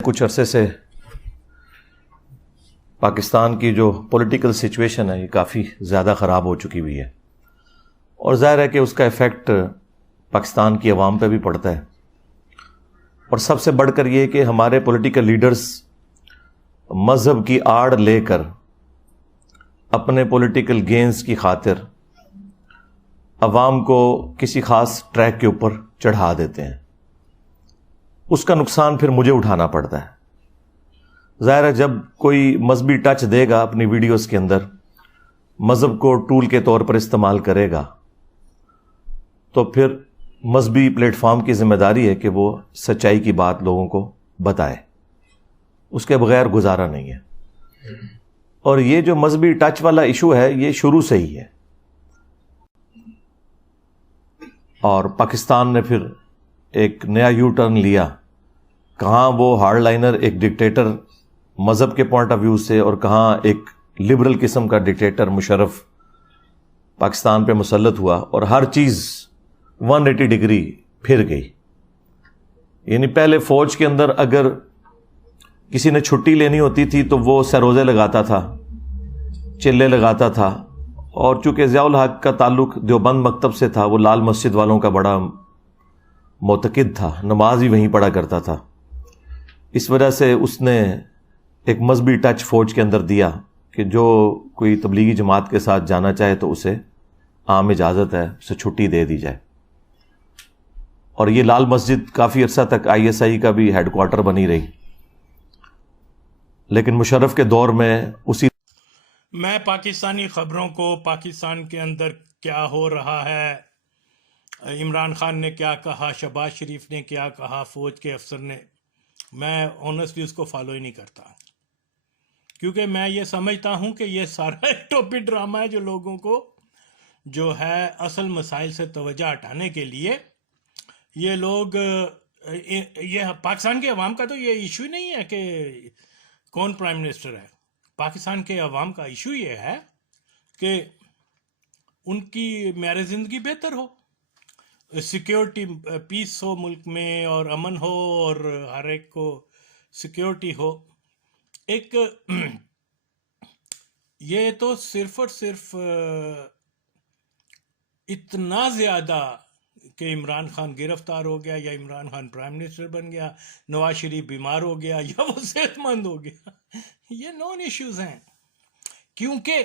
کچھ عرصے سے پاکستان کی جو پولیٹیکل سچویشن ہے یہ کافی زیادہ خراب ہو چکی ہوئی ہے، اور ظاہر ہے کہ اس کا ایفیکٹ پاکستان کی عوام پہ بھی پڑتا ہے، اور سب سے بڑھ کر یہ کہ ہمارے پولیٹیکل لیڈرز مذہب کی آڑ لے کر اپنے پولیٹیکل گینز کی خاطر عوام کو کسی خاص ٹریک کے اوپر چڑھا دیتے ہیں۔ اس کا نقصان پھر مجھے اٹھانا پڑتا ہے۔ ظاہر ہے جب کوئی مذہبی ٹچ دے گا اپنی ویڈیوز کے اندر، مذہب کو ٹول کے طور پر استعمال کرے گا، تو پھر مذہبی پلیٹ فارم کی ذمہ داری ہے کہ وہ سچائی کی بات لوگوں کو بتائے، اس کے بغیر گزارا نہیں ہے۔ اور یہ جو مذہبی ٹچ والا ایشو ہے یہ شروع سے ہی ہے، اور پاکستان نے پھر ایک نیا یو ٹرن لیا، کہاں وہ ہارڈ لائنر ایک ڈکٹیٹر مذہب کے پوائنٹ آف ویو سے، اور کہاں ایک لبرل قسم کا ڈکٹیٹر مشرف پاکستان پہ مسلط ہوا، اور ہر چیز 180 ڈگری پھر گئی۔ یعنی پہلے فوج کے اندر اگر کسی نے چھٹی لینی ہوتی تھی تو وہ سروزے لگاتا تھا، چلے لگاتا تھا، اور چونکہ ضیاء الحق کا تعلق دیوبند مکتب سے تھا، وہ لال مسجد والوں کا بڑا معتقد تھا، نماز ہی وہیں پڑھا کرتا تھا، اس وجہ سے اس نے ایک مذہبی ٹچ فوج کے اندر دیا کہ جو کوئی تبلیغی جماعت کے ساتھ جانا چاہے تو اسے عام اجازت ہے، اسے چھٹی دے دی جائے۔ اور یہ لال مسجد کافی عرصہ تک ISI کا بھی ہیڈ کوارٹر بنی رہی، لیکن مشرف کے دور میں اسی میں پاکستانی خبروں کو، پاکستان کے اندر کیا ہو رہا ہے، عمران خان نے کیا کہا، شہباز شریف نے کیا کہا، فوج کے افسر نے، میں آنیسٹلی اس کو فالو ہی نہیں کرتا، کیونکہ میں یہ سمجھتا ہوں کہ یہ سارا ایک ٹوپی ڈرامہ ہے جو لوگوں کو جو ہے اصل مسائل سے توجہ ہٹانے کے لیے یہ لوگ یہ پاکستان کے عوام کا تو یہ ایشو ہی نہیں ہے کہ کون پرائم منسٹر ہے۔ پاکستان کے عوام کا ایشو یہ ہے کہ ان کی معیار زندگی بہتر ہو، سیکیورٹی، پیس ہو ملک میں، اور امن ہو، اور ہر ایک کو سیکیورٹی ہو۔ ایک یہ تو صرف اور صرف اتنا زیادہ کہ عمران خان گرفتار ہو گیا، یا عمران خان پرائم منسٹر بن گیا، نواز شریف بیمار ہو گیا، یا وہ صحت مند ہو گیا، یہ نون ایشوز ہیں۔ کیونکہ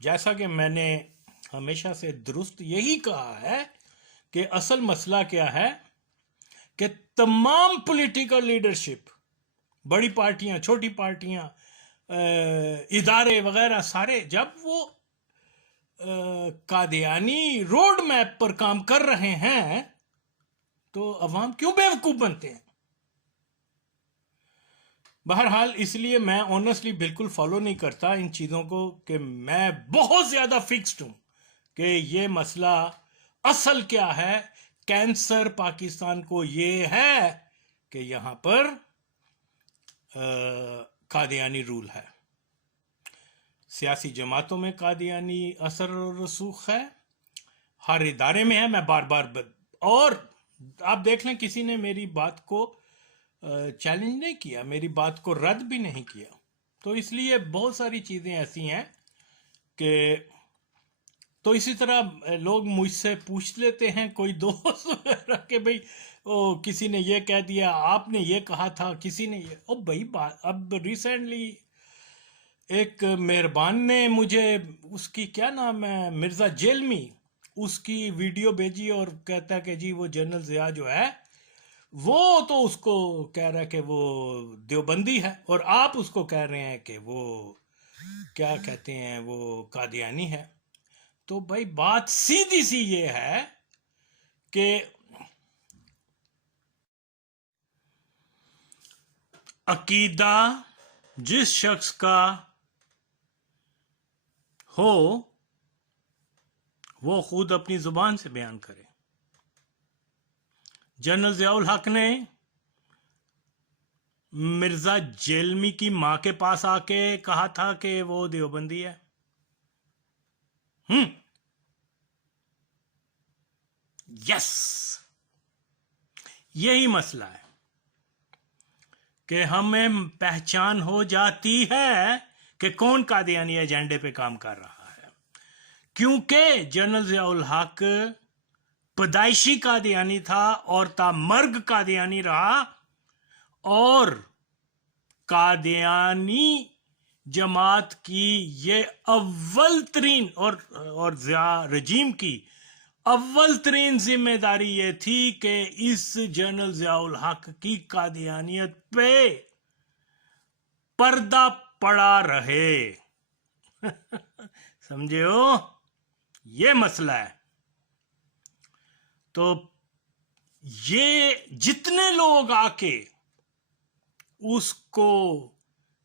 جیسا کہ میں نے ہمیشہ سے درست یہی کہا ہے کہ اصل مسئلہ کیا ہے کہ تمام پولیٹیکل لیڈرشپ، بڑی پارٹیاں، چھوٹی پارٹیاں، ادارے وغیرہ سارے، جب وہ قادیانی روڈ میپ پر کام کر رہے ہیں تو عوام کیوں بیوقوف بنتے ہیں؟ بہرحال اس لیے میں آنیسٹلی بالکل فالو نہیں کرتا ان چیزوں کو، کہ میں بہت زیادہ فکسڈ ہوں کہ یہ مسئلہ اصل کیا ہے۔ کینسر پاکستان کو یہ ہے کہ یہاں پر قادیانی رول ہے، سیاسی جماعتوں میں قادیانی اثر و رسوخ ہے، ہر ادارے میں ہے۔ میں بار بار اور آپ دیکھ لیں کسی نے میری بات کو چیلنج نہیں کیا، میری بات کو رد بھی نہیں کیا، تو اس لیے بہت ساری چیزیں ایسی ہیں کہ تو اسی طرح لوگ مجھ سے پوچھ لیتے ہیں، کوئی دوست وغیرہ، کہ بھئی کسی نے یہ کہہ دیا، آپ نے یہ کہا تھا، کسی نے یہ، او بھئی بات اب ریسنٹلی ایک مہربان نے مجھے، اس کی کیا نام ہے، مرزا جیلمی، اس کی ویڈیو بھیجی اور کہتا ہے کہ جی وہ جنرل ضیاء جو ہے وہ تو اس کو کہہ رہا ہے کہ وہ دیوبندی ہے، اور آپ اس کو کہہ رہے ہیں کہ وہ کیا کہتے ہیں، وہ قادیانی ہے۔ تو بھائی بات سیدھی سی یہ ہے کہ عقیدہ جس شخص کا ہو وہ خود اپنی زبان سے بیان کرے۔ جنرل ضیاء الحق نے مرزا جیلمی کی ماں کے پاس آ کے کہا تھا کہ وہ دیوبندی ہے۔ یس، یہی مسئلہ ہے کہ ہمیں پہچان ہو جاتی ہے کہ کون قادیانی ایجنڈے پہ کام کر رہا ہے، کیونکہ جنرل ضیاء الحق پیدائشی قادیانی تھا اور تا مرگ قادیانی رہا، اور قادیانی جماعت کی یہ اول ترین اور ضیاء رجیم کی اول ترین ذمہ داری یہ تھی کہ اس جنرل ضیاء الحق کی قادیانیت پہ پردہ پڑا رہے. سمجھے ہو؟ یہ مسئلہ ہے. تو یہ جتنے لوگ آ کے اس کو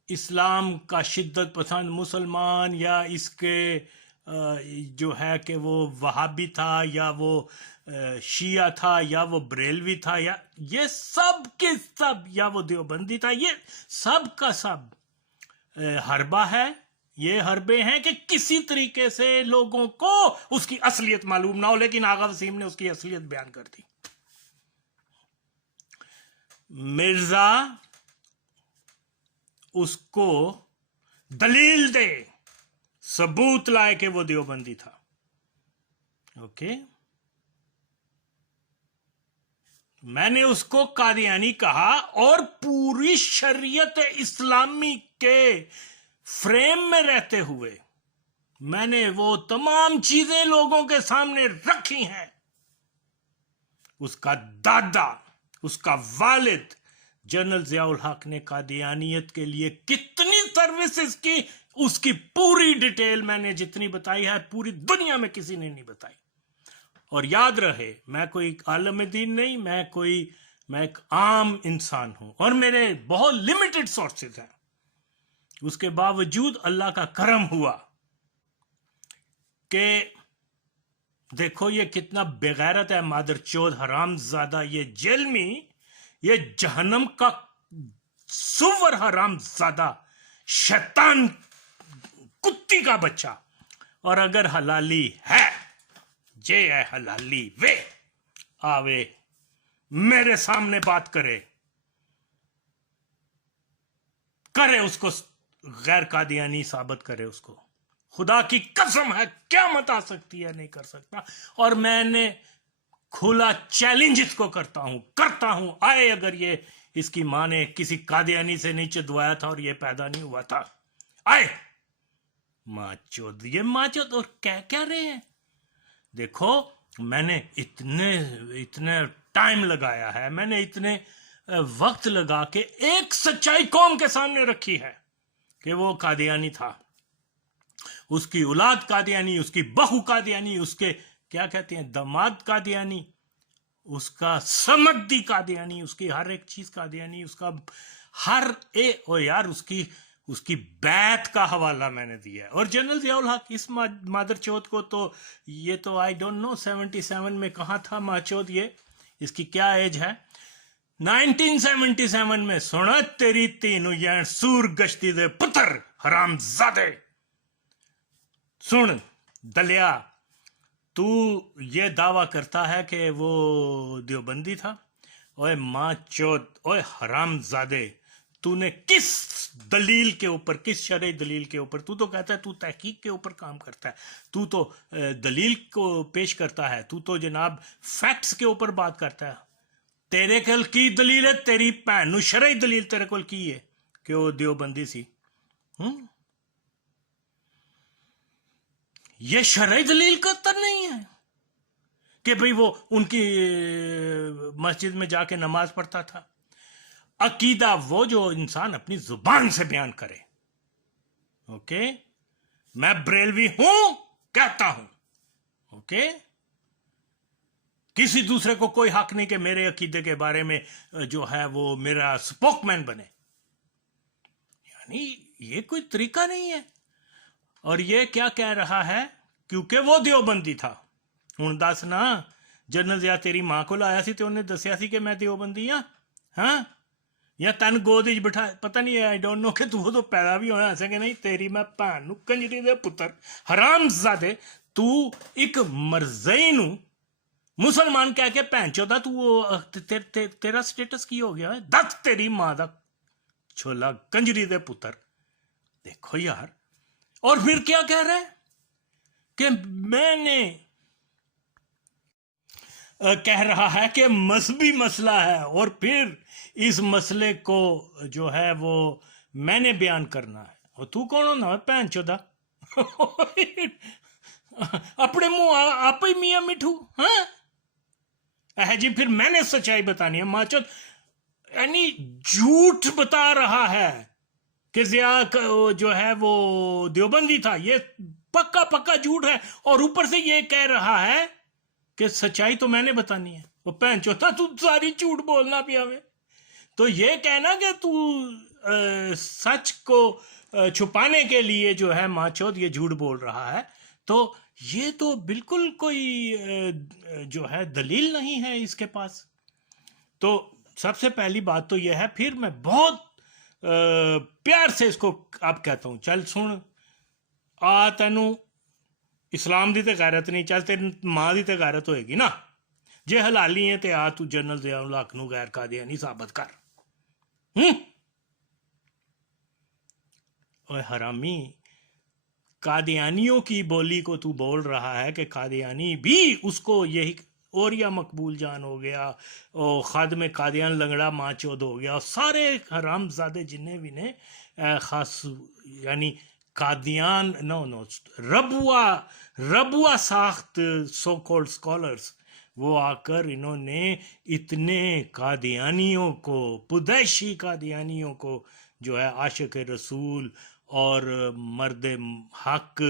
اسلام کا شدت پسند مسلمان یا اس کے جو ہے کہ وہ وہابی تھا یا وہ شیعہ تھا یا وہ بریلوی تھا یا یہ سب کے سب یا وہ دیوبندی تھا، یہ سب کا سب حربہ ہے. یہ حربے ہیں کہ کسی طریقے سے لوگوں کو اس کی اصلیت معلوم نہ ہو، لیکن آغا وسیم نے اس کی اصلیت بیان کر دی. مرزا اس کو دلیل دے، ثبوت لائے کہ وہ دیوبندی تھا. اوکے، میں نے اس کو قادیانی کہا اور پوری شریعت اسلامی کے فریم میں رہتے ہوئے میں نے وہ تمام چیزیں لوگوں کے سامنے رکھی ہیں. اس کا دادا، اس کا والد جنرل ضیاء الحق نے قادیانیت کے لیے کتنی سروسز کی، اس کی پوری ڈیٹیل میں نے جتنی بتائی ہے پوری دنیا میں کسی نے نہیں بتائی. اور یاد رہے، میں کوئی عالم دین نہیں، میں ایک عام انسان ہوں اور میرے بہت لمیٹڈ سورسز ہیں. اس کے باوجود اللہ کا کرم ہوا کہ دیکھو یہ کتنا بغیرت ہے، مادر چود حرام زادہ، یہ جیل میں، یہ جہنم کا سور حرام زادہ، شیطان کتی کا بچہ. اور اگر حلالی ہے، جے ہے حلالی وے آوے میرے سامنے بات کرے اس کو غیر قادیانی ثابت کرے. اس کو خدا کی قسم ہے قیامت آ سکتی ہے، نہیں کر سکتا. اور میں نے کھلا چیلنج اس کو کرتا ہوں آئے اگر یہ اس کی ماں نے کسی قادیانی سے نہیں چدوایا تھا اور یہ پیدا نہیں ہوا تھا، آئے. ماں چود، یہ ماں چود اور کیا رہے ہیں. دیکھو میں نے اتنے ٹائم لگایا ہے، میں نے اتنے وقت لگا کے ایک سچائی قوم کے سامنے رکھی ہے کہ وہ قادیانی تھا، اس کی اولاد قادیانی، اس کی بہو قادیانی، اس کے کیا کہتے ہیں داماد قادیانی، اس کا سمدی قادیانی، اس کی ہر ایک چیز قادیانی، اس کا ہر ایک، اور یار اس کی بیعت کا حوالہ میں نے دیا ہے. اور جنرل ضیاء الحق اس مادر چوت کو تو یہ تو آئی ڈونٹ نو 77 میں کہاں تھا ماں چوت، یہ اس کی کیا ایج ہے. 1977 میں سونا تیری تینو یین سور گشتی دے پتر حرام زادے، سن دلیا، تو یہ دعویٰ کرتا ہے کہ وہ دیوبندی تھا. اوے ماں چوت، اوے حرام زادے، تو نے کس دلیل کے اوپر، کس شرعی دلیل کے اوپر، تو کہتا ہے تو تحقیق کے اوپر کام کرتا ہے، تو دلیل کو پیش کرتا ہے، تو جناب فیکٹس کے اوپر بات کرتا ہے. تیرے کل کی دلیل ہے؟ تیری بھن نو شرعی دلیل تیرے کول کی ہے کہ وہ دیوبندی سی؟ یہ شرعی دلیل کا تر نہیں ہے کہ بھئی وہ ان کی مسجد میں جا کے نماز پڑھتا تھا. عقیدہ وہ جو انسان اپنی زبان سے بیان کرے. اوکے، میں بریلوی ہوں کہتا ہوں، اوکے، کسی دوسرے کو کوئی حق نہیں کہ میرے عقیدے کے بارے میں جو ہے وہ میرا سپوک مین بنے. یعنی یہ کوئی طریقہ نہیں ہے. اور یہ کیا کہہ رہا ہے؟ کیونکہ وہ دیوبندی تھا. ہن دس نا، جنرل ضیاء تیری ماں کو آیا سی تو انہیں دسیا سی کہ میں دیوبندی ہاں یا تن گود وچ بٹھا، پتہ نہیں، آئی ڈونٹ نو کہ تو پیدا بھی ہویا ایسے کہ نہیں. تیری میں بھن نو کنجری دے پتر حرام زادے، تو ایک مرزئی نو مسلمان کہہ کے بھن چودا، تو تیرا سٹیٹس کی ہو گیا ہے؟ دس تیری ماں دا چھولا کنجری دے پتر. دیکھو یار. اور پھر کیا کہہ رہے ہیں کہ میں نے کہہ رہا ہے کہ مذہبی مسئلہ ہے اور پھر اس مسئلے کو جو ہے وہ میں نے بیان کرنا ہے. اور تو کون ہونا بہن چودا؟ اپنے منہ آپ ہی میاں مٹھو. ہاں جی پھر میں نے سچائی بتانی ہے. ماچو یعنی جھوٹ بتا رہا ہے کہ ضیاء جو ہے وہ دیوبندی تھا. یہ پکا پکا جھوٹ ہے. اور اوپر سے یہ کہہ رہا ہے کہ سچائی تو میں نے بتانی ہے. وہ پہن چوتھا تو ساری جھوٹ بولنا بھی ہمیں. تو یہ کہنا کہ تو سچ کو چھپانے کے لیے جو ہے ماچود یہ جھوٹ بول رہا ہے، تو یہ تو بالکل کوئی جو ہے دلیل نہیں ہے اس کے پاس. تو سب سے پہلی بات تو یہ ہے. پھر میں بہت پیار سے اس کو اب کہتا ہوں چل سن آ تینوں اسلام دی تے غیرت نہیں، چل تیری ماں دی تے غیرت ہوئے گی نا. جے حلالی ہیں تے آ تو جنرل ضیاء الحق نو غیر قادیانی ثابت کر. اوے حرامی، قادیانیوں کی بولی کو تو بول رہا ہے کہ قادیانی بھی اس کو یہی اوریا مقبول جان ہو گیا اور خادم قادیان لنگڑا ماں چود ہو گیا، سارے حرام زادے جنہیں بھی نے خاص یعنی قادیان ربوا ساخت سو کولڈ سکولرز وہ آ کر انہوں نے اتنے قادیانیوں کو، پدیشی قادیانیوں کو جو ہے عاشق رسول اور مرد حق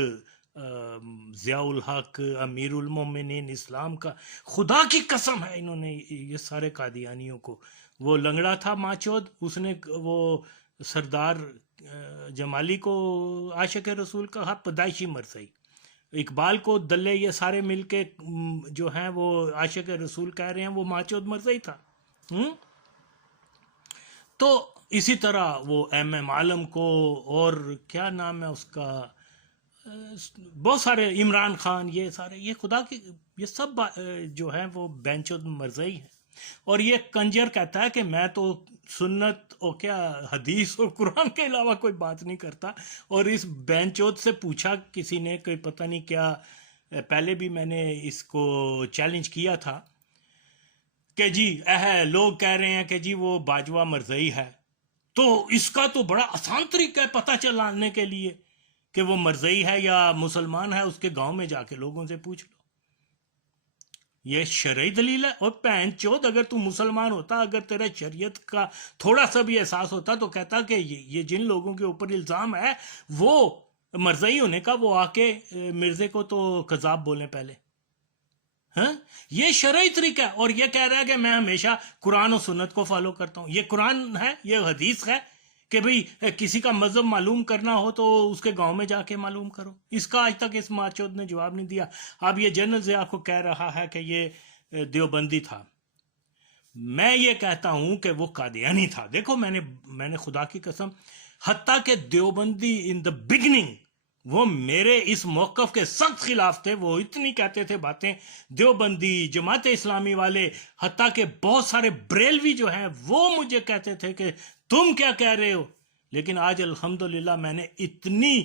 ضیاء الحق امیر المومنین اسلام کا، خدا کی قسم ہے انہوں نے یہ سارے قادیانیوں کو. وہ لنگڑا تھا ماچود، اس نے وہ سردار جمالی کو عاشق رسول کا پیدائشی مرثئی، اقبال کو دلے یہ سارے مل کے جو ہیں وہ عاشق رسول کہہ رہے ہیں، وہ ماچود مرثئی تھا. تو اسی طرح وہ ایم عالم کو اور کیا نام ہے اس کا، بہت سارے عمران خان، یہ سارے یہ خدا کی یہ سب جو ہیں وہ بینچود مرضی ہیں. اور یہ کنجر کہتا ہے کہ میں تو سنت اور کیا حدیث اور قرآن کے علاوہ کوئی بات نہیں کرتا. اور اس بینچود سے پوچھا کسی نے کہ پتہ نہیں کیا، پہلے بھی میں نے اس کو چیلنج کیا تھا کہ جی لوگ کہہ رہے ہیں کہ جی وہ باجوہ مرزئی ہے، تو اس کا تو بڑا آسان طریقہ ہے پتہ چلانے کے لیے کہ وہ مرزئی ہے یا مسلمان ہے، اس کے گاؤں میں جا کے لوگوں سے پوچھ لو. یہ شرعی دلیل ہے. اور پہن چود اگر تو مسلمان ہوتا، اگر تیرا شریعت کا تھوڑا سا بھی احساس ہوتا تو کہتا کہ یہ جن لوگوں کے اوپر الزام ہے وہ مرزئی ہونے کا، وہ آ کے مرزے کو تو کذاب بولیں پہلے. یہ شرعی طریقہ ہے. اور یہ کہہ رہا ہے کہ میں ہمیشہ قرآن و سنت کو فالو کرتا ہوں. یہ قرآن ہے، یہ حدیث ہے کہ بھئی کسی کا مذہب معلوم کرنا ہو تو اس کے گاؤں میں جا کے معلوم کرو. اس کا آج تک اس ماچود نے جواب نہیں دیا. اب یہ جنرل ضیاء کو کہہ رہا ہے کہ یہ دیوبندی تھا. میں یہ کہتا ہوں کہ وہ قادیانی تھا. دیکھو میں نے خدا کی قسم، حتیٰ کہ دیوبندی ان دا بگننگ وہ میرے اس موقف کے سخت خلاف تھے. وہ اتنی کہتے تھے باتیں دیوبندی، جماعت اسلامی والے، حتیٰ کہ بہت سارے بریلوی جو ہیں وہ مجھے کہتے تھے کہ تم کیا کہہ رہے ہو. لیکن آج الحمدللہ میں نے اتنی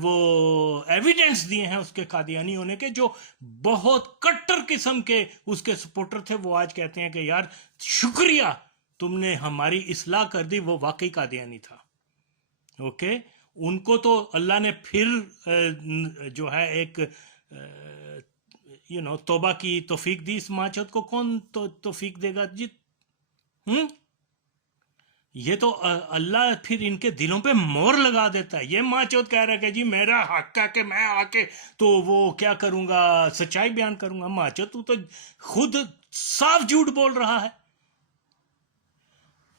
وہ ایویڈنس دیے ہیں اس کے قادیانی ہونے کے، جو بہت کٹر قسم کے اس کے سپورٹر تھے، وہ آج کہتے ہیں کہ یار شکریہ تم نے ہماری اصلاح کر دی، وہ واقعی قادیانی تھا. اوکے، ان کو تو اللہ نے پھر جو ہے ایک توبہ کی توفیق دی. اس ماچد کو کون توفیق دے گا جی؟ یہ تو اللہ پھر ان کے دلوں پہ مور لگا دیتا ہے. یہ ماچود کہہ رہا ہے کہ جی میرا حق ہے کہ میں آ کے تو وہ کیا کروں گا، سچائی بیان کروں گا. ماچود تو خود صاف جھوٹ بول رہا ہے.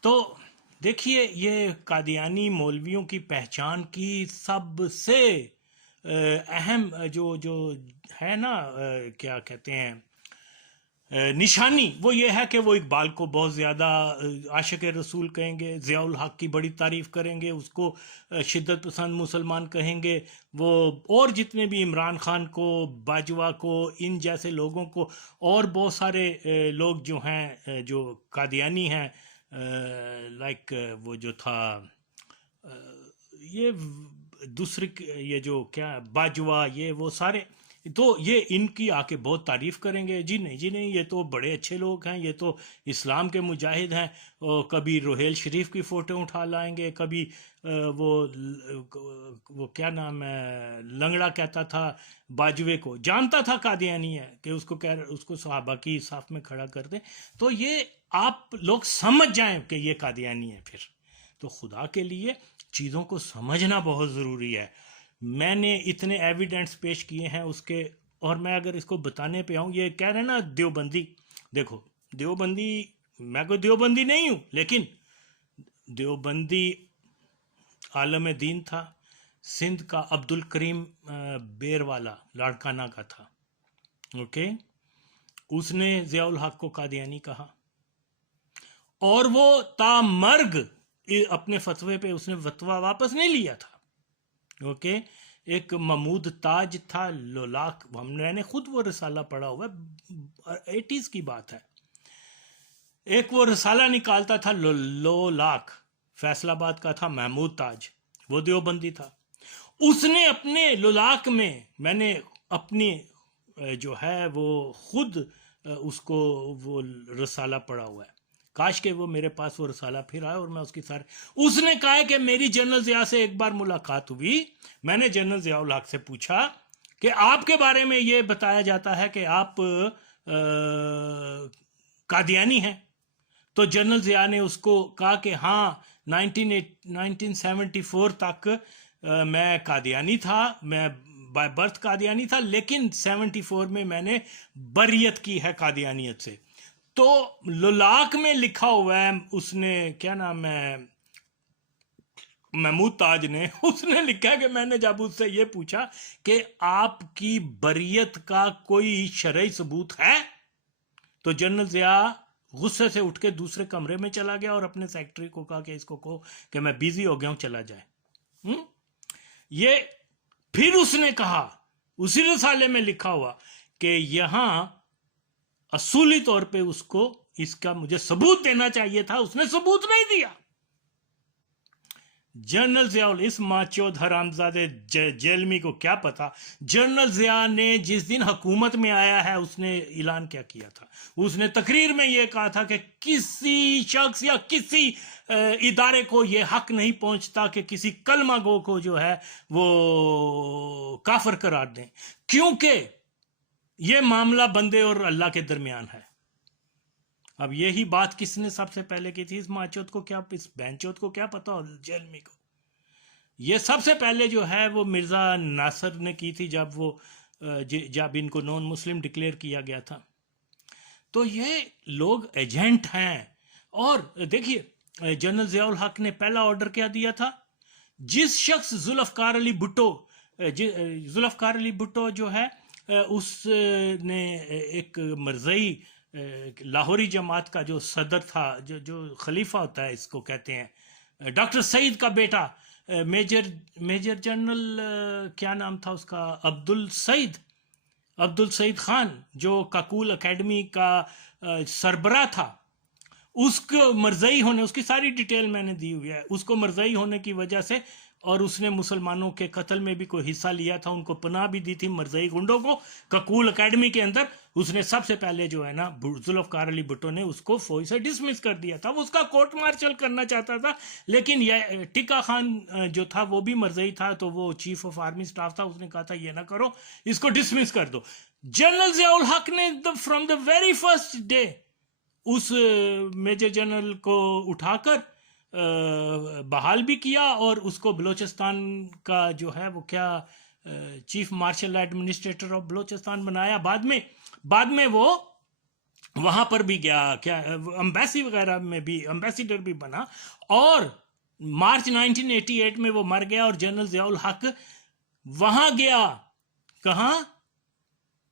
تو دیکھیے یہ قادیانی مولویوں کی پہچان کی سب سے اہم جو ہے نا کیا کہتے ہیں نشانی، وہ یہ ہے کہ وہ اقبال کو بہت زیادہ عاشق رسول کہیں گے، ضیاء الحق کی بڑی تعریف کریں گے، اس کو شدت پسند مسلمان کہیں گے. وہ اور جتنے بھی عمران خان کو، باجوہ کو، ان جیسے لوگوں کو، اور بہت سارے لوگ جو ہیں جو قادیانی ہیں، لائک وہ جو تھا یہ دوسری یہ جو کیا باجوا یہ وہ سارے تو یہ ان کی آ کے بہت تعریف کریں گے، جی نہیں جی نہیں، یہ تو بڑے اچھے لوگ ہیں، یہ تو اسلام کے مجاہد ہیں، اور کبھی روہیل شریف کی فوٹو اٹھا لائیں گے، کبھی وہ کیا نام ہے لنگڑا کہتا تھا باجوے کو، جانتا تھا قادیانی ہے کہ اس کو صحابہ کی صف میں کھڑا کر دیں. تو یہ آپ لوگ سمجھ جائیں کہ یہ قادیانی ہے. پھر تو خدا کے لیے چیزوں کو سمجھنا بہت ضروری ہے. میں نے اتنے ایویڈنس پیش کیے ہیں اس کے، اور میں اگر اس کو بتانے پہ آؤں، یہ کہہ رہے ہیں نا دیوبندی، دیکھو دیوبندی، میں کوئی دیوبندی نہیں ہوں، لیکن دیوبندی عالم دین تھا. سندھ کا عبد الکریم بیر والا لاڑکانہ کا تھا، اوکے، اس نے ضیاء الحق کو قادیانی کہا، اور وہ تا مرگ اپنے فتوے پہ اس نے فتویٰ واپس نہیں لیا تھا. اوکے، ایک محمود تاج تھا لولاک، میں نے خود وہ رسالہ پڑھا ہوا ہے، 80s کی بات ہے. ایک وہ رسالہ نکالتا تھا لولاک، فیصل آباد کا تھا محمود تاج، وہ دیوبندی تھا. اس نے اپنے لولاک میں نے اپنی جو ہے وہ خود اس کو وہ رسالہ پڑھا ہوا ہے. کاش کہ وہ میرے پاس وہ رسالہ پھر آیا اور میں اس کی اس نے کہا ہے کہ میری جنرل ضیاء سے ایک بار ملاقات ہوئی، میں نے جنرل ضیاء الحق سے پوچھا کہ آپ کے بارے میں یہ بتایا جاتا ہے کہ آپ قادیانی ہیں. تو جنرل ضیاء نے اس کو کہا کہ ہاں 1974 تک میں قادیانی تھا، میں بائی برتھ قادیانی تھا، لیکن 74 میں نے بریت کی ہے قادیانیت سے. تو لولاک میں لکھا ہوا ہے، اس نے کیا نام ہے محمود تاج نے، اس نے لکھا ہے کہ میں نے جب اس سے یہ پوچھا کہ آپ کی بریت کا کوئی شرعی ثبوت ہے، تو جنرل ضیاء غصے سے اٹھ کے دوسرے کمرے میں چلا گیا اور اپنے سیکٹری کو کہا کہ اس کو کہو کہ میں بیزی ہو گیا ہوں، چلا جائے. یہ پھر اس نے کہا، اسی رسالے میں لکھا ہوا کہ یہاں اصولی طور پہ اس کو اس کا مجھے ثبوت دینا چاہیے تھا، اس نے ثبوت نہیں دیا. جنرل ضیاء اس ماچود حرامزادے جیلمی کو کیا پتا، جنرل ضیاء نے جس دن حکومت میں آیا ہے اس نے اعلان کیا کیا تھا، اس نے تقریر میں یہ کہا تھا کہ کسی شخص یا کسی ادارے کو یہ حق نہیں پہنچتا کہ کسی کلمہ گو کو جو ہے وہ کافر قرار دیں، کیونکہ یہ معاملہ بندے اور اللہ کے درمیان ہے. اب یہی بات کس نے سب سے پہلے کی تھی؟ اس ماچوت کو کیا، اس بینچوت کو کیا پتا، اور جیلمی کو. یہ سب سے پہلے جو ہے وہ مرزا ناصر نے کی تھی، جب ان کو نان مسلم ڈکلیئر کیا گیا تھا. تو یہ لوگ ایجنٹ ہیں. اور دیکھیے جنرل ضیاء الحق نے پہلا آرڈر کیا دیا تھا، جس شخص ذوالفقار علی بھٹو جو ہے اس نے ایک مرزئی لاہوری جماعت کا جو صدر تھا، جو خلیفہ ہوتا ہے اس کو کہتے ہیں، ڈاکٹر سعید کا بیٹا میجر جنرل کیا نام تھا اس کا، عبد السعید خان، جو کاکول اکیڈمی کا سربراہ تھا، اس کو مرزئی ہونے، اس کی ساری ڈیٹیل میں نے دی ہوئی ہے، اس کو مرزئی ہونے کی وجہ سے، اور اس نے مسلمانوں کے قتل میں بھی کوئی حصہ لیا تھا، ان کو پناہ بھی دی تھی مرزئی گنڈوں کو کاکول اکیڈمی کے اندر. اس نے سب سے پہلے جو ہے نا ذوالفقار علی بھٹو نے اس کو فوج سے ڈسمس کر دیا تھا. وہ اس کا کورٹ مارشل کرنا چاہتا تھا، لیکن یہ ٹکا خان جو تھا وہ بھی مرزئی تھا، تو وہ چیف آف آرمی سٹاف تھا، اس نے کہا تھا یہ نہ کرو، اس کو ڈسمس کر دو. جنرل ضیاء الحق نے from the very first day اس میجر جنرل کو اٹھا کر بحال بھی کیا، اور اس کو بلوچستان کا جو ہے وہ کیا chief marshal administrator of Balochistan بنایا. بعد میں وہ وہاں پر بھی گیا، کیا امبیسی وغیرہ میں بھی امبیسیڈر بھی بنا، اور مارچ 1988 میں وہ مر گیا. اور جنرل ضیاء الحق وہاں گیا، کہاں،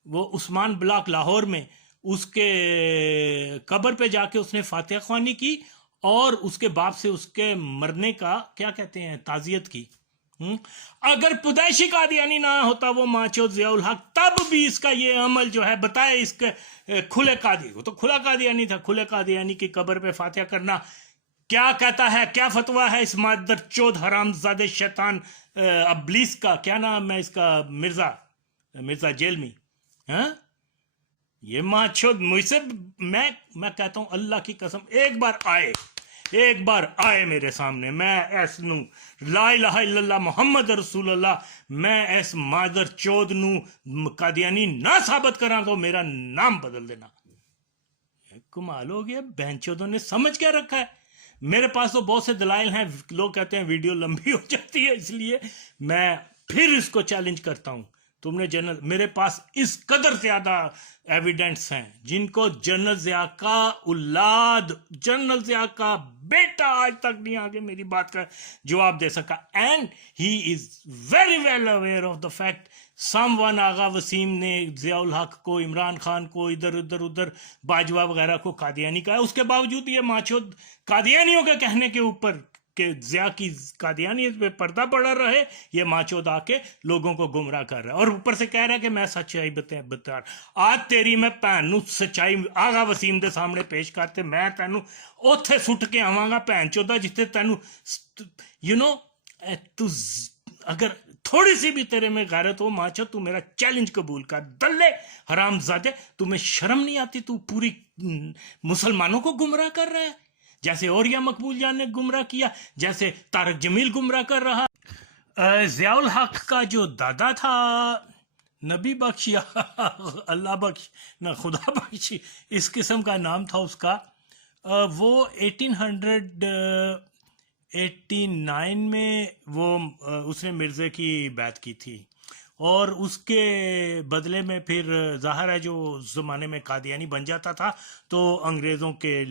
وہ عثمان بلاک لاہور میں، اس کے قبر پہ جا کے اس نے فاتحہ خوانی کی، اور اس کے باپ سے اس کے مرنے کا کیا کہتے ہیں تعزیت کی. اگر پیدائشی قادیانی نہ ہوتا وہ ماچود ضیاء الحق، تب بھی اس کا یہ عمل جو ہے بتائے، اس کے کھلے قادی، وہ تو کھلا قادیانی تھا، کھلے قادیانی کی قبر پہ فاتحہ کرنا کیا کہتا ہے, کیا فتویٰ ہے اس مادر چود حرام زادے شیطان ابلیس کا, کیا نام ہے اس کا, مرزا جیلمی. ہاں یہ ماں چود مجھ سے, میں کہتا ہوں اللہ کی قسم, ایک بار آئے میرے سامنے, میں ایس نو لا الہ الا اللہ محمد رسول اللہ, میں ایس مادر چود نو قادیانی نہ ثابت کراں تو میرا نام بدل دینا. کمال ہو گیا, بہن چودوں نے سمجھ کیا رکھا ہے. میرے پاس تو بہت سے دلائل ہیں, لوگ کہتے ہیں ویڈیو لمبی ہو جاتی ہے, اس لیے میں پھر اس کو چیلنج کرتا ہوں. تم نے جنرل, میرے پاس اس قدر زیادہ ایویڈنس ہیں جن کو جنرل ضیاء کا اولاد, جنرل ضیاء کا بیٹا آج تک نہیں آگے میری بات کا جواب دے سکا. And he is very well aware of the fact someone Agha Waseem نے ضیاء الحق کو, عمران خان کو, ادھر باجوہ وغیرہ کو قادیانی کہا. اس کے باوجود یہ ماچود قادیانیوں کے کہنے کے اوپر کہ ضیاء کی قادیانی پہ پردہ پڑا رہے, یہ ماچود آ کے لوگوں کو گمراہ کر رہا ہے, اور اوپر سے کہہ رہا ہے کہ میں سچائی بتا. آج تیری میں بھن نو سچائی آغا وسیم دے سامنے پیش کرتے, میں تینوں اوتھے سٹ کے آواں گا بھن چودا, جتنے تینوں یو نو اگر تھوڑی سی بھی تیرے میں غیرت ہو ماچود, تو میرا چیلنج قبول کر. دلے حرام زادے, تمہیں شرم نہیں آتی؟ تو پوری مسلمانوں کو گمراہ کر رہا ہے, جیسے اوریا مقبول جان نے گمراہ کیا, جیسے طارق جمیل گمراہ کر رہا. ضیاء الحق کا جو دادا تھا, نبی بخش یا اللہ بخش نہ خدا بخش اس قسم کا نام تھا اس کا, وہ 1889 میں وہ اس نے مرزے کی بیعت کی تھی, اور اس کے بدلے میں پھر ظاہر ہے جو زمانے میں قادیانی بن جاتا تھا تو انگریزوں کے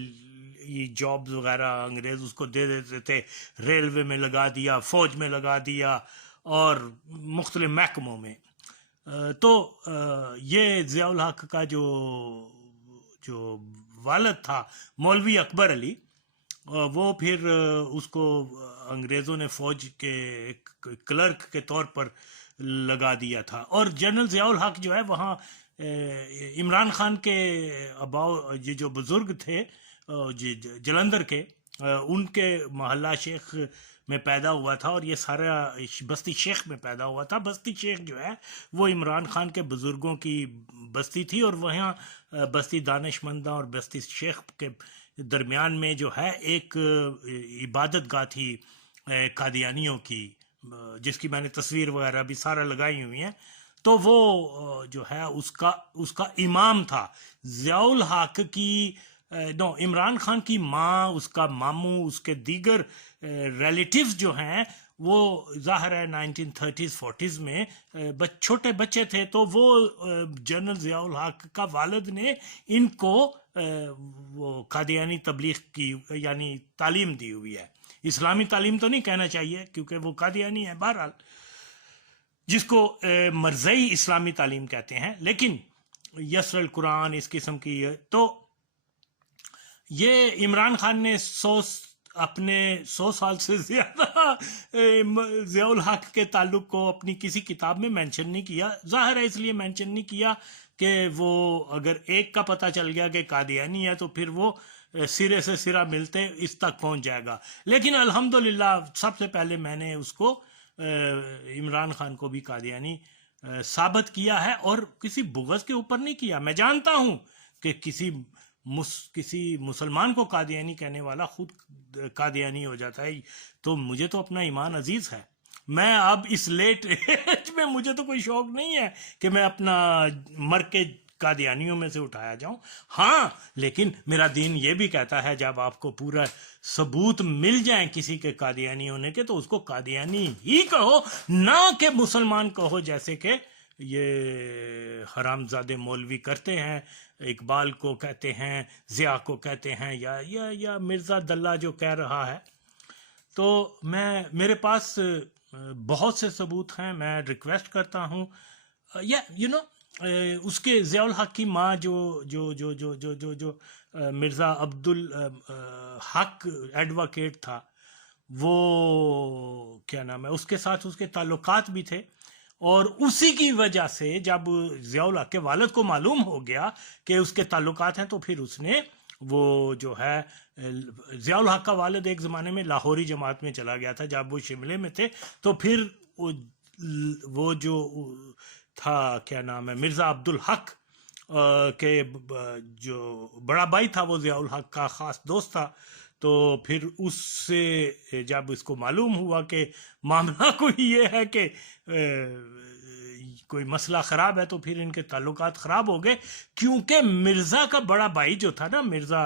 جابز وغیرہ انگریز اس کو دے دیتے تھے, ریلوے میں لگا دیا, فوج میں لگا دیا, اور مختلف محکموں میں. تو یہ ضیاء الحق کا جو والد تھا مولوی اکبر علی, وہ پھر اس کو انگریزوں نے فوج کے کلرک کے طور پر لگا دیا تھا. اور جنرل ضیاء الحق جو ہے وہاں عمران خان کے اباؤ, یہ جو بزرگ تھے جلندھر کے, ان کے محلہ شیخ میں پیدا ہوا تھا, اور یہ سارا بستی شیخ میں پیدا ہوا تھا. بستی شیخ جو ہے وہ عمران خان کے بزرگوں کی بستی تھی, اور وہاں بستی دانش مندہ اور بستی شیخ کے درمیان میں جو ہے ایک عبادت گاہ تھی قادیانیوں کی, جس کی میں نے تصویر وغیرہ بھی سارا لگائی ہوئی ہیں. تو وہ جو ہے اس کا امام تھا. ضیاء الحق کی عمران خان کی ماں, اس کا ماموں, اس کے دیگر ریلیٹیوز جو ہیں وہ ظاہر ہے 1930s 40s میں چھوٹے بچے تھے, تو وہ جنرل ضیاء الحق کا والد نے ان کو وہ قادیانی تبلیغ کی یعنی تعلیم دی ہوئی ہے. اسلامی تعلیم تو نہیں کہنا چاہیے کیونکہ وہ قادیانی ہے, بہرحال جس کو مرزئی اسلامی تعلیم کہتے ہیں, لیکن یسر القرآن اس قسم کی. تو یہ عمران خان نے اپنے 100 سال سے زیادہ ضیاء الحق کے تعلق کو اپنی کسی کتاب میں مینشن نہیں کیا. ظاہر ہے اس لیے مینشن نہیں کیا کہ وہ اگر ایک کا پتہ چل گیا کہ قادیانی ہے تو پھر وہ سرے سے سرا ملتے اس تک پہنچ جائے گا. لیکن الحمدللہ سب سے پہلے میں نے اس کو عمران خان کو بھی قادیانی ثابت کیا ہے, اور کسی بغض کے اوپر نہیں کیا. میں جانتا ہوں کہ کسی مسلمان کو قادیانی کہنے والا خود قادیانی ہو جاتا ہے, تو مجھے تو اپنا ایمان عزیز ہے. میں اب اس لیٹ ایج میں مجھے تو کوئی شوق نہیں ہے کہ میں اپنا مر کے قادیانیوں میں سے اٹھایا جاؤں. ہاں لیکن میرا دین یہ بھی کہتا ہے جب آپ کو پورا ثبوت مل جائیں کسی کے قادیانی ہونے کے تو اس کو قادیانی ہی کہو, نہ کہ مسلمان کہو جیسے کہ یہ حرام زادے مولوی کرتے ہیں. اقبال کو کہتے ہیں, ضیاء کو کہتے ہیں, یا مرزا دلہ جو کہہ رہا ہے. تو میرے پاس بہت سے ثبوت ہیں. میں ریکویسٹ کرتا ہوں اس کے ضیاء الحق کی ماں جو مرزا عبد الحق ایڈوکیٹ تھا, وہ کیا نام ہے, اس کے ساتھ اس کے تعلقات بھی تھے, اور اسی کی وجہ سے جب ضیاء الحق کے والد کو معلوم ہو گیا کہ اس کے تعلقات ہیں تو پھر اس نے وہ جو ہے ضیاء الحق کا والد ایک زمانے میں لاہوری جماعت میں چلا گیا تھا جب وہ شملے میں تھے، تو پھر وہ جو تھا کیا نام ہے مرزا عبدالحق کے جو بڑا بھائی تھا وہ ضیاء الحق کا خاص دوست تھا، تو پھر اس سے جب اس کو معلوم ہوا کہ معاملہ کوئی یہ ہے کہ کوئی مسئلہ خراب ہے، تو پھر ان کے تعلقات خراب ہو گئے، کیونکہ مرزا کا بڑا بھائی جو تھا نا مرزا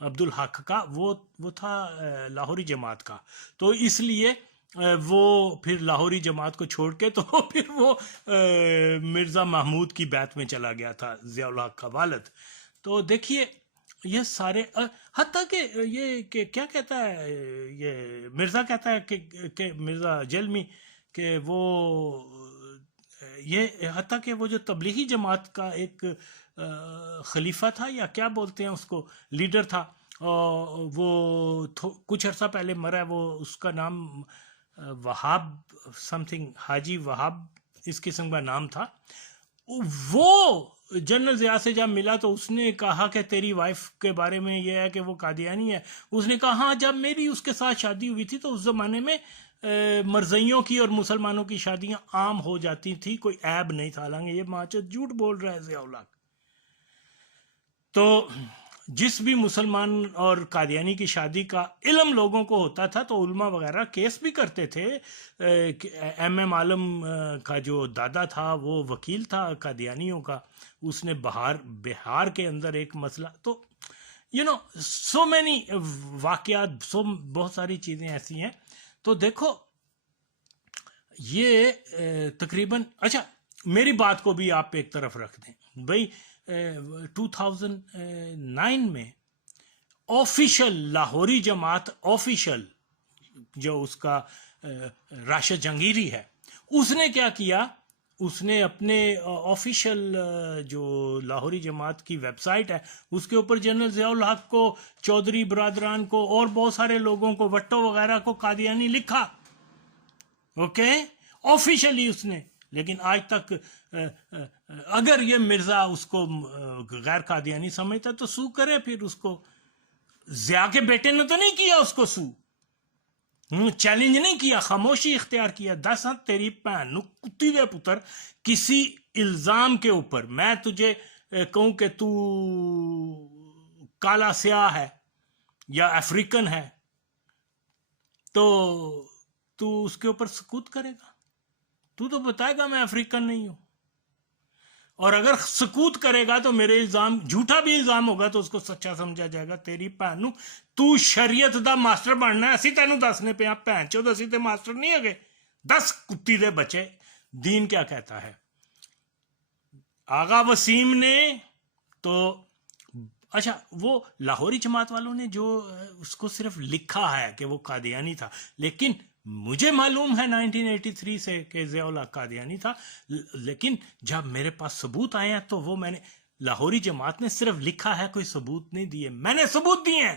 عبدالحق کا وہ تھا لاہوری جماعت کا، تو اس لیے وہ پھر لاہوری جماعت کو چھوڑ کے تو پھر وہ مرزا محمود کی بیعت میں چلا گیا تھا ضیاء الحق کا والد۔ تو دیکھیے یہ سارے حتیٰ کہ یہ کہ کیا کہتا ہے یہ مرزا کہتا ہے کہ مرزا جلمی کہ وہ یہ حتیٰ کہ وہ جو تبلیغی جماعت کا ایک خلیفہ تھا یا کیا بولتے ہیں اس کو لیڈر تھا، وہ کچھ عرصہ پہلے مرا ہے، وہ اس کا نام وہاب سم تھنگ حاجی وہاب اس قسم کا نام تھا، وہ جنرل ضیاء سے جب ملا تو اس نے کہا کہ تیری وائف کے بارے میں یہ ہے کہ وہ قادیانی ہے، اس نے کہا ہاں جب میری اس کے ساتھ شادی ہوئی تھی تو اس زمانے میں مرزائیوں کی اور مسلمانوں کی شادیاں عام ہو جاتی تھی، کوئی عیب نہیں تھا، حالانکہ یہ ماچد جھوٹ بول رہا ہے ضیاء الحق۔ تو جس بھی مسلمان اور قادیانی کی شادی کا علم لوگوں کو ہوتا تھا تو علماء وغیرہ کیس بھی کرتے تھے۔ ایم عالم کا جو دادا تھا وہ وکیل تھا قادیانیوں کا، اس نے بہار کے اندر ایک مسئلہ، تو سو مینی واقعات، بہت ساری چیزیں ایسی ہیں۔ تو دیکھو یہ تقریباً اچھا میری بات کو بھی آپ ایک طرف رکھ دیں بھائی، 2009 میں آفیشل لاہوری جماعت آفیشل جو اس کا راشد جہانگیری ہے، اس نے کیا کیا، اس نے اپنے آفیشل جو لاہوری جماعت کی ویب سائٹ ہے اس کے اوپر جنرل ضیاء الحق کو، چودھری برادران کو اور بہت سارے لوگوں کو، وٹو وغیرہ کو قادیانی لکھا، اوکے آفیشلی اس نے، لیکن آج تک اگر یہ مرزا اس کو غیر قادیانی سمجھتا تو سو کرے، پھر اس کو ضیاء کے بیٹے نے تو نہیں کیا اس کو سو، چیلنج نہیں کیا، خاموشی اختیار کیا۔ دس تیری بہن نو کتی دے پتر، کسی الزام کے اوپر میں تجھے کہوں کہ تو کالا سیاہ ہے یا افریقن ہے تو اس کے اوپر سکوت کرے گا؟ تو بتائے گا میں افریقن نہیں ہوں، اور اگر سکوت کرے گا تو میرے الزام جھوٹا بھی الزام ہوگا تو اس کو سچا سمجھا جائے گا۔ تیری بھن نو تو شریعت دا ماسٹر بننا ہے، اسی تینوں دسنے پہ آپ بھن چود اسی تے ماسٹر نہیں ہے گے، 10 کتی دے بچے۔ دین کیا کہتا ہے؟ آغا وسیم نے تو اچھا وہ لاہوری جماعت والوں نے جو اس کو صرف لکھا ہے کہ وہ قادیانی تھا، لیکن مجھے معلوم ہے 1983 سے کہ ضیاء الحق قادیانی تھا، لیکن جب میرے پاس ثبوت آئے ہیں تو وہ میں نے لاہوری جماعت نے صرف لکھا ہے، کوئی ثبوت نہیں دیے، میں نے ثبوت دیے ہیں۔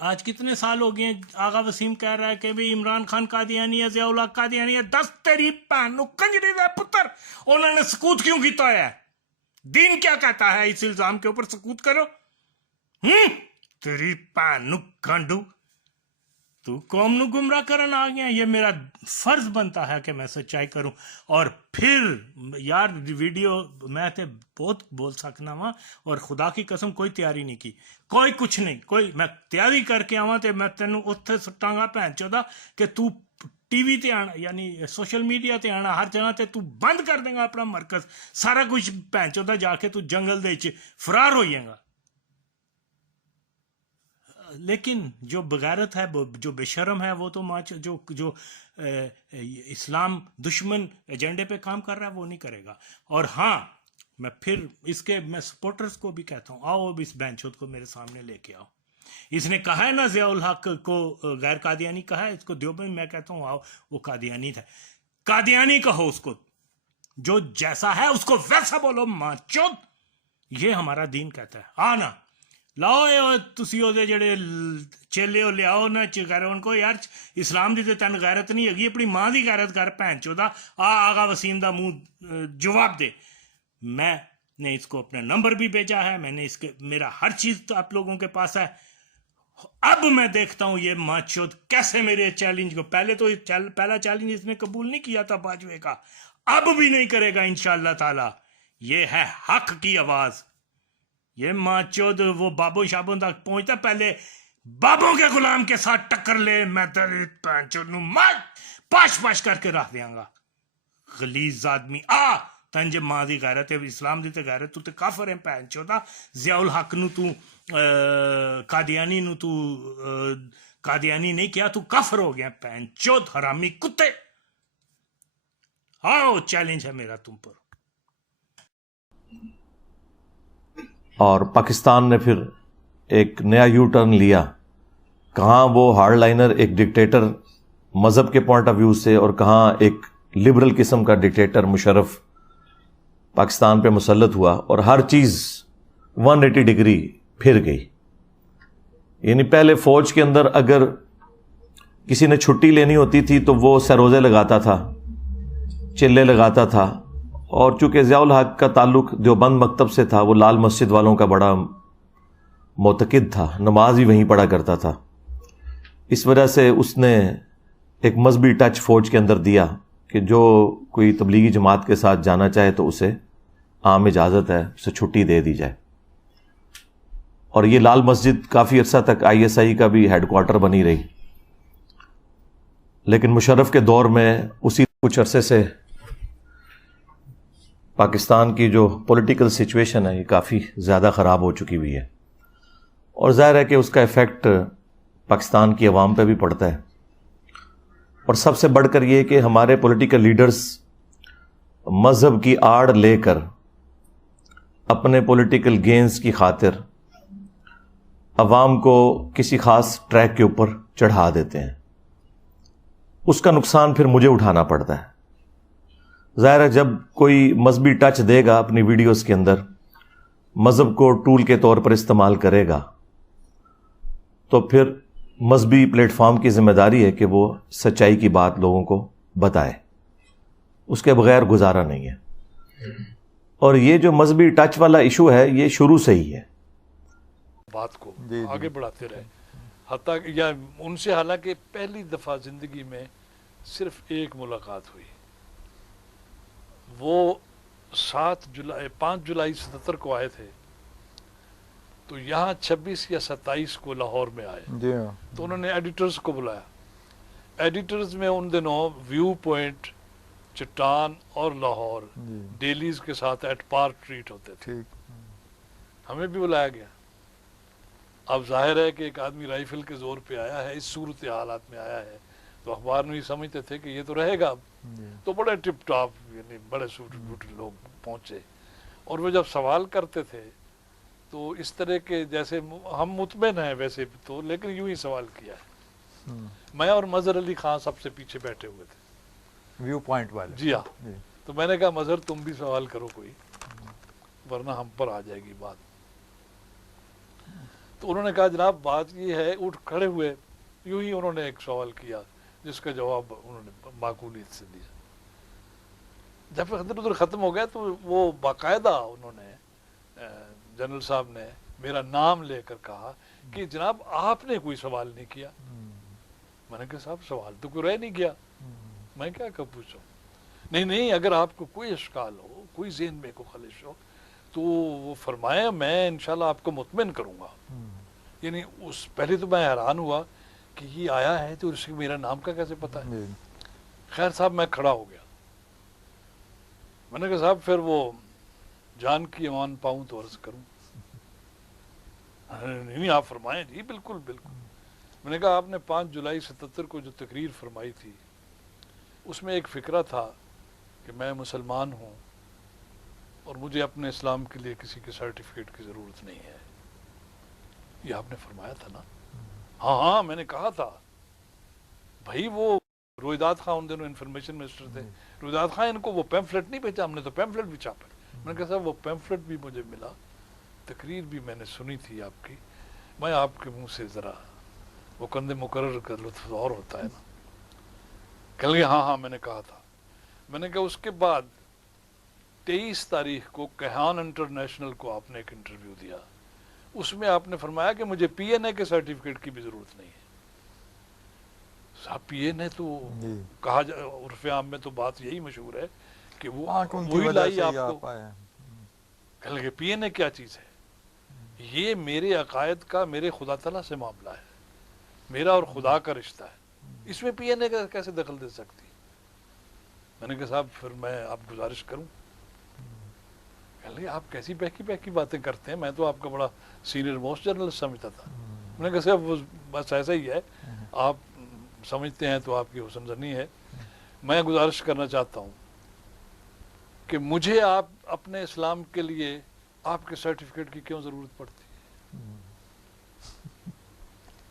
آج کتنے سال ہو گئے ہیں آغا وسیم کہہ رہا ہے کہ بھی عمران خان قادیانی ہے، ضیاء الحق قادیانی ہے، 10 تیری بہن نو کنجری دے پتر، انہوں نے سکوت کیوں کیتا ہے؟ دین کیا کہتا ہے اس الزام کے اوپر سکوت کرو؟ تیری بہن نو گانڈو، تو قوم نو گمراہ کرن آ گیا۔ یہ میرا فرض بنتا ہے کہ میں سچائی کروں، اور پھر یار ویڈیو میں تے بہت بول سکنا وا، اور خدا کی قسم کوئی تیاری نہیں کی، کوئی کچھ نہیں، کوئی میں تیاری کر کے آواں تے میں تینوں اتھے سٹاں گا بھین چودا کہ تو ٹی وی تے آنا یعنی سوشل میڈیا تے آنا، ہر جگہ تے تو بند کر دیں گا اپنا مرکز، سارا کچھ بھین چودا جا کے تو جنگل دے وچ فرار ہو جائے گا۔ لیکن جو بغیرت ہے، جو بے شرم ہے، وہ تو جو اسلام دشمن ایجنڈے پہ کام کر رہا ہے وہ نہیں کرے گا۔ اور ہاں میں پھر اس کے میں سپورٹرز کو بھی کہتا ہوں، آؤ اب اس بینچوت کو میرے سامنے لے کے آؤ۔ اس نے کہا ہے نا ضیاء الحق کو غیر قادیانی کہا ہے، اس کو دیوبند میں کہتا ہوں آؤ وہ قادیانی تھا، قادیانی کہو اس کو، جو جیسا ہے اس کو ویسا بولو ماچود، یہ ہمارا دین کہتا ہے۔ آنا لاؤ تسی او دے جڑے چیلے ہو لیاؤ نا غیرون کو، یار اسلام دی تے تین غیرت نہیں ہوگی، اپنی ماں دی غیرت کر بھین چودا، آغا وسیم دا منہ جواب دے۔ میں نے اس کو اپنا نمبر بھی بھیجا ہے, میں نے اس کے میرا ہر چیز تو آپ لوگوں کے پاس ہے. اب میں دیکھتا ہوں یہ ماچود کیسے میرے چیلنج کو, پہلے تو پہلا چیلنج اس نے قبول نہیں کیا تھا باجوے کا, اب بھی نہیں کرے گا انشاءاللہ تعالی. یہ ہے حق کی آواز. یہ ماچود وہ بابوں شابوں تک پہنچتا, پہلے بابوں کے غلام کے ساتھ ٹکر لے, میں تیرے پانچود نو پاش پاش کر کے رکھ دیاں گا. غلیظ آدمی آ تنج ماں دی غیرت ہے, اسلام دی تے غیرت, تو تے کافر ہے پہنچودا. ضیاء الحق نو تو قادیانی نو تو قادیانی نہیں کیا, تو کافر ہو گیا پہنچود حرامی کتے. آؤ چیلنج ہے میرا تم پر. اور پاکستان نے پھر ایک نیا یو ٹرن لیا. کہاں وہ ہارڈ لائنر ایک ڈکٹیٹر مذہب کے پوائنٹ آف ویو سے, اور کہاں ایک لبرل قسم کا ڈکٹیٹر مشرف پاکستان پہ مسلط ہوا, اور ہر چیز 180 ڈگری پھر گئی. یعنی پہلے فوج کے اندر اگر کسی نے چھٹی لینی ہوتی تھی تو وہ سروزے لگاتا تھا, چلے لگاتا تھا, اور چونکہ ضیاء الحق کا تعلق دیوبند مکتب سے تھا, وہ لال مسجد والوں کا بڑا معتقد تھا, نماز بھی وہیں پڑھا کرتا تھا. اس وجہ سے اس نے ایک مذہبی ٹچ فوج کے اندر دیا کہ جو کوئی تبلیغی جماعت کے ساتھ جانا چاہے تو اسے عام اجازت ہے, اسے چھٹی دے دی جائے. اور یہ لال مسجد کافی عرصہ تک ISI کا بھی ہیڈ کوارٹر بنی رہی. لیکن مشرف کے دور میں اسی کچھ عرصے سے پاکستان کی جو پولیٹیکل سچویشن ہے یہ کافی زیادہ خراب ہو چکی ہوئی ہے, اور ظاہر ہے کہ اس کا ایفیکٹ پاکستان کی عوام پہ بھی پڑتا ہے. اور سب سے بڑھ کر یہ کہ ہمارے پولیٹیکل لیڈرز مذہب کی آڑ لے کر اپنے پولیٹیکل گینز کی خاطر عوام کو کسی خاص ٹریک کے اوپر چڑھا دیتے ہیں. اس کا نقصان پھر مجھے اٹھانا پڑتا ہے. ظاہر ہے جب کوئی مذہبی ٹچ دے گا اپنی ویڈیوز کے اندر, مذہب کو ٹول کے طور پر استعمال کرے گا, تو پھر مذہبی پلیٹ فارم کی ذمہ داری ہے کہ وہ سچائی کی بات لوگوں کو بتائے. اس کے بغیر گزارا نہیں ہے. اور یہ جو مذہبی ٹچ والا ایشو ہے یہ شروع سے ہی ہے. بات کو آگے بڑھاتے رہے, حتیٰ یا ان سے حالانکہ پہلی دفعہ زندگی میں صرف ایک ملاقات ہوئی. وہ 5 جولائی 77 کو آئے تھے, تو یہاں 26 یا 27 کو لاہور میں آئے. تو انہوں نے ایڈیٹرز کو بلایا. ایڈیٹرز میں ان دنوں ویو پوائنٹ, چٹان اور لاہور ڈیلیز کے ساتھ ایٹ پار ٹریٹ ہوتے تھے. ہمیں بھی بلایا گیا. اب ظاہر ہے کہ ایک آدمی رائفل کے زور پہ آیا ہے, اس صورت حالات میں آیا ہے, تو اخبار میں یہ سمجھتے تھے کہ یہ تو رہے گا. تو بڑے ٹپ ٹاپ یعنی بڑے سوٹڈ بوٹڈ لوگ پہنچے, اور وہ جب سوال کرتے تھے تو اس طرح کے جیسے ہم مطمئن ہیں ویسے تو, لیکن یوں ہی سوال کیا ہے. میں اور مظہر علی خان سب سے پیچھے بیٹھے ہوئے تھے, ویو پوائنٹ والے. جی ہاں. تو میں نے کہا مظہر تم بھی سوال کرو کوئی, ورنہ ہم پر آ جائے گی بات. تو انہوں نے کہا جناب بات یہ ہے, اٹھ کھڑے ہوئے, یوں ہی انہوں نے ایک سوال کیا جس کا جواب انہوں نے معقولیت سے دیا. جب ادھر ادھر ختم ہو گیا تو وہ باقاعدہ انہوں نے جنرل صاحب نے میرا نام لے کر کہا کہ جناب آپ نے کوئی سوال نہیں کیا. میں نے کہا صاحب سوال تو کوئی رہ نہیں گیا, میں کیا کب پوچھوں. نہیں اگر آپ کو کوئی اشکال ہو, کوئی ذہن میں کوئی خلش ہو تو وہ فرمائیں, میں انشاءاللہ آپ کو مطمئن کروں گا. یعنی اس پہلے تو میں حیران ہوا کہ یہ آیا ہے تو اس میرا نام کا کیسے پتا ہے. خیر صاحب میں کھڑا ہو گیا. میں نے کہا صاحب پھر وہ جان کی امان پاؤں تو عرض کروں. نہیں آپ فرمائیں. جی بالکل بالکل. میں نے کہا آپ نے 5 جولائی 77 کو جو تقریر فرمائی تھی اس میں ایک فکرہ تھا کہ میں مسلمان ہوں اور مجھے اپنے اسلام کے لیے کسی کے سرٹیفکیٹ کی ضرورت نہیں ہے. یہ آپ نے فرمایا تھا نا. ہاں میں نے کہا تھا. بھائی وہ رویداد خان ان دنوں انفارمیشن منسٹر تھے. رویداد خان ان کو وہ پیمفلٹ نہیں بھیجا, ہم نے تو پیمفلٹ بھی چھاپا. میں نے کہا صاحب وہ پیمفلٹ بھی مجھے ملا, تقریر بھی میں نے سنی تھی آپ کی, میں آپ کے منہ سے ذرا وہ کندھے مقرر کا لطف اور ہوتا ہے نا. کہ ہاں میں نے کہا تھا. میں نے کہا اس کے بعد 23 تاریخ کو کیہان انٹرنیشنل کو آپ نے ایک انٹرویو دیا، اس میں آپ نے فرمایا کہ مجھے پی این اے کے سرٹیفکیٹ کی بھی ضرورت نہیں ہے. صاحب پی این اے تو کہا عرف عام میں تو بات یہی مشہور ہے کہ وہ وہی لائی آپ کو. کہنے لگے پی این اے کیا چیز ہے؟ یہ میرے عقائد کا میرے خدا تعالیٰ سے معاملہ ہے، میرا اور خدا کا رشتہ ہے، اس میں پی این اے کا کیسے دخل دے سکتی؟ میں نے کہا صاحب پھر میں آپ گزارش کروں. کہنے لگے آپ کیسی بہکی باتیں کرتے ہیں، میں تو آپ کا بڑا سینئر موسٹ جرنلسٹ سمجھتا تھا. میں نے کہا صاحب وہ بس ایسا ہی ہے، آپ سمجھتے ہیں تو آپ کی حسن زنی ہے. میں گزارش کرنا چاہتا ہوں کہ مجھے آپ اپنے اسلام کے لیے آپ کے سرٹیفکیٹ کی کیوں ضرورت پڑتی ہے؟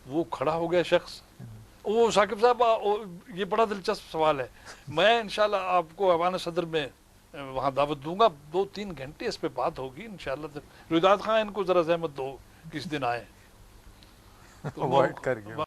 وہ کھڑا ہو گیا شخص. وہ ثاقب صاحب یہ بڑا دلچسپ سوال ہے، میں انشاءاللہ آپ کو ایوان صدر میں وہاں دعوت دوں گا، 2-3 گھنٹے اس پہ بات ہوگی انشاءاللہ. رویداد خان ان کو ذرا زحمت دو کس دن آئے تو